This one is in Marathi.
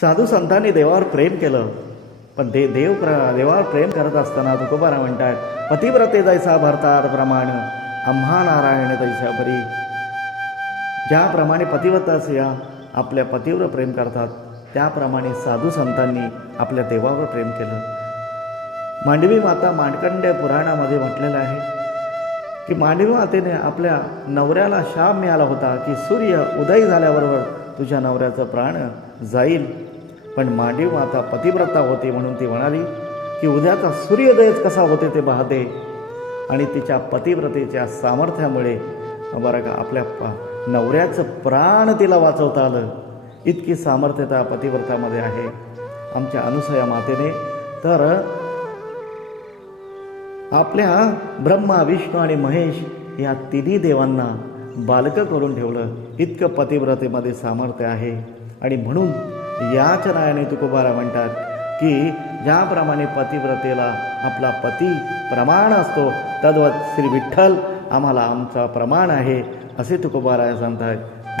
साधू संतांनी देवावर प्रेम केलं. पण ते देव प्र देवावर प्रेम करत असताना तुकोबारा म्हणतात पतिव्रते जैसा भरतात प्रमाण आम्हा नारायण तैसा परी. ज्याप्रमाणे पतिव्रता या आपल्या पतीवर प्रेम करतात त्याप्रमाणे साधू संतांनी आपल्या देवावर प्रेम केलं. मांडवी माता मांडकंड्य पुराणामध्ये म्हटलेलं आहे की मांडवी मातेने आपल्या नवऱ्याला शाप मिळाला होता की सूर्य उदय झाल्याबरोबर तुझ्या नवऱ्याचं प्राण जाईल. पण मांडीव माता पतिव्रता होती म्हणून ती म्हणाली की उद्याचा सूर्योदयच कसा होते ते पाहते. आणि तिच्या पतिव्रतेच्या सामर्थ्यामुळे बरं का आपल्या प नवऱ्याचं प्राण तिला वाचवता आलं. इतकी सामर्थ्यता पतिव्रतामध्ये आहे. आमच्या अनुसया मातेने. तर आपल्या ब्रह्मा विष्णू आणि महेश या तिन्ही देवांना बालकं करून ठेवलं. इतकं पतिव्रतेमध्ये सामर्थ्य आहे. आणि म्हणून याच नायाने तुकोबारा म्हणतात की ज्याप्रमाणे पतिव्रतेला आपला पती प्रमाण असतो तद्वत श्री विठ्ठल आम्हाला आमचा प्रमाण आहे असे तुकोबारा सांगतात